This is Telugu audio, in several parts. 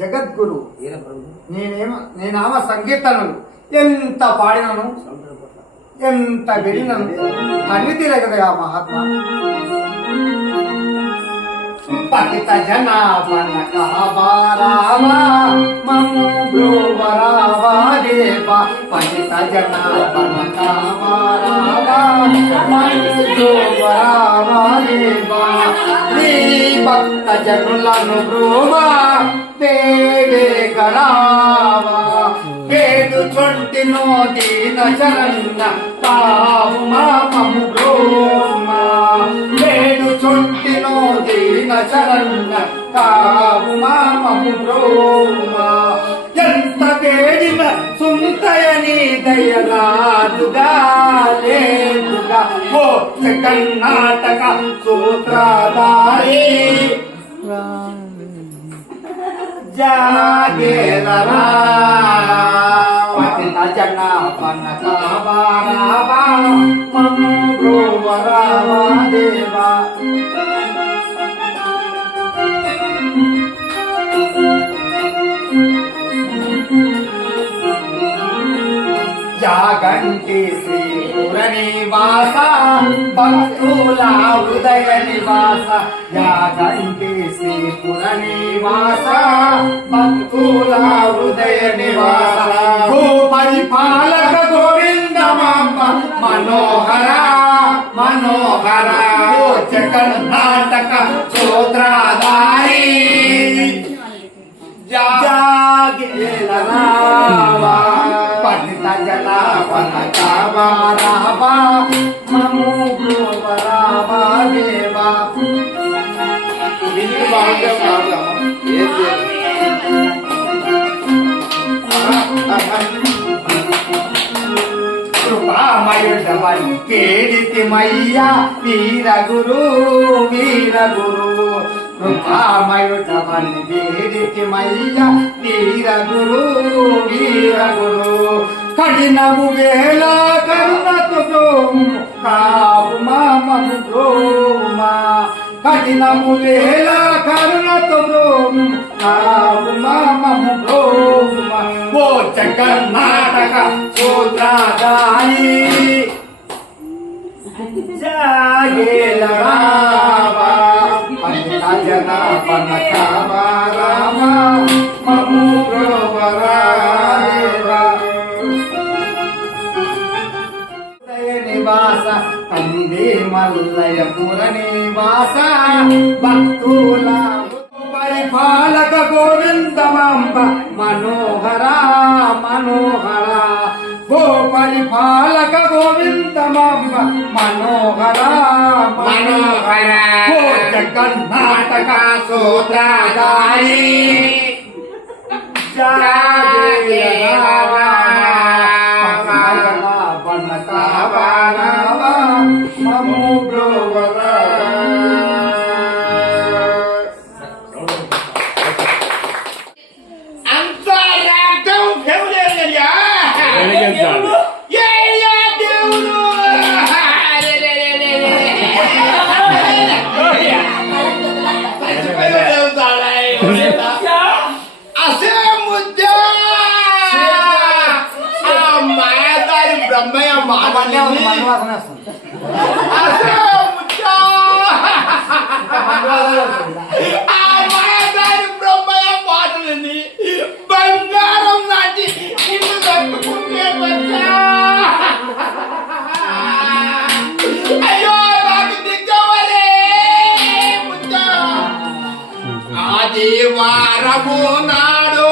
జగద్గురు నేనామ సంకీర్తనలు ఎంత పాడినను ఎంత వెళ్ళినను అన్ని తీరగదయా మహాత్మా. పతిత జనాభన కహబారావా మము బ్రోవరావా దేవా. పతిత జనాభన కహబారావా మము బ్రోవరావా దేవా. నీ భక్త జనులను బ్రోవా వేడే గరావా. వేడు చొట్టినో దీన చరణ తావు మము బ్రోమా. వేడు చొట్టినో దీన చరణ తావు మము బ్రోమా. ఎంత వేడిన సుంతయని దయనాదుగా లేదుగా. ఓ కర్ణాటక సూత్రధారి జాగేలరా. పతిత జనాభన కహబారావా మము బ్రోవరావా దేవా. యాగంటి శ్రీపుర నివాస భక్తుల హృదయ నివాస. యాగంటి శ్రీపుర నివాస భక్తుల హృదయ నివాస. గో పరిపాలక గోవింద మాంబ మనోహర మనోహర. ఓ కర్ణాటక సూత్రధారి జాగేలరావా. పతిత జనాభన కహబారావా మము బ్రోవరావా దేవా. కృపామయుడవని కేడితిమయ్యా వీరగురు వీరగురు. కృపామయుడవని కేడితిమయ్యా వీరగురు వీరగురు. కఠినము వేళ కరుణతో బ్రోము కావు మము బ్రోమా. కఠినము వేళ కరుణతో బ్రోము కావు మము బ్రోమా. ఓ కర్ణాటక సూత్రధారి జాగేలరావా. పతిత జనాభన కహబారావా మము బ్రోవరావా నివాస. కంది మల్లయపుర నివాస భక్తుల పరిపాలక గోవింద మాంబ మనోహర మనోహర. గో పరిపాలక గోవింద మాంబ మనోహర మనోహర. గో కర్ణాటక సూత్రధారి జాగేలరావా. జనాభన కహబారావా మము బ్రోవరావా. బ్రహ్మయ్య మాటలని బంగారం లాంటి ఇల్లు కట్టుకుంటే అయ్యో నాకు దిగ్గవలే. ఆది వారము నాడు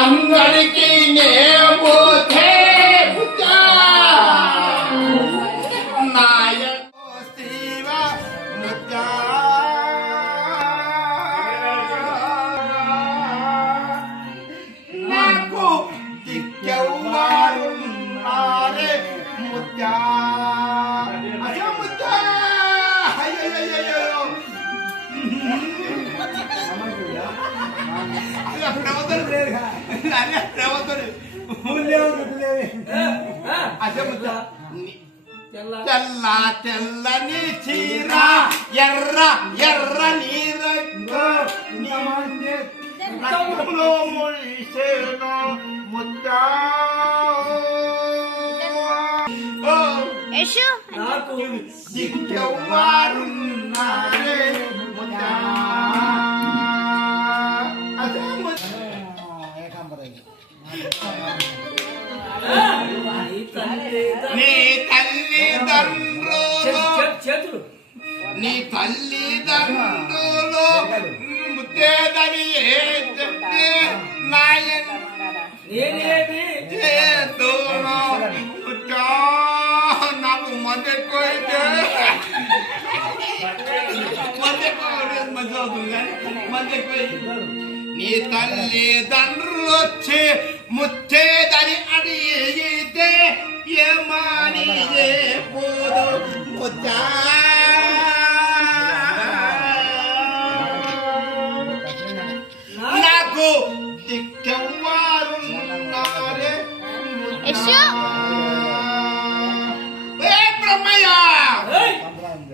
అందరికీ నేపోతే తెల్ల తెల్లని చీర ఎర్ర ఎర్ర నీరు రక్తంలో మురిసేను ముద్దా యశు నాకు దిక్కెవ్వారున్నారే ముద్దా అదే ముద్దా. నీ తల్లిదండ్రులు నీ తల్లిదండ్రులు ముద్దేదని ఏ చెప్తే నాయన చేతులు ముద్దా. నాకు మొదటి నీ తల్లిదండ్రులు వచ్చి ముచ్చేదని అడిగితే ఏమని పోదు ముచ్చా. నాకు దిక్కెవ్వారున్నారే యశు ఏ బ్రహ్మయ్య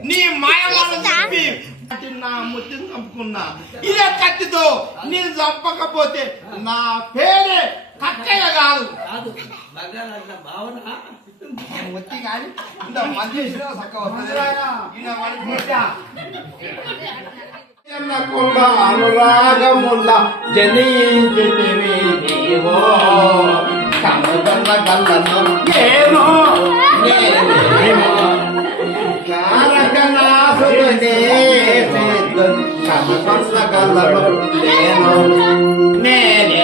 నీ మాయలను చెప్పి నా ముద్దుని చంపుకున్నా. ఇదే కత్తితో నేను చంపకపోతే నా పేరే కక్కయ్య కాదు. వచ్చి కానీ ఇంత మంది అనురాగముల జనించితివి నీవో కమగన్న కళ్ళను ఏమో నేనేమో కారకనాసునే కమగన్న కళ్ళను నేను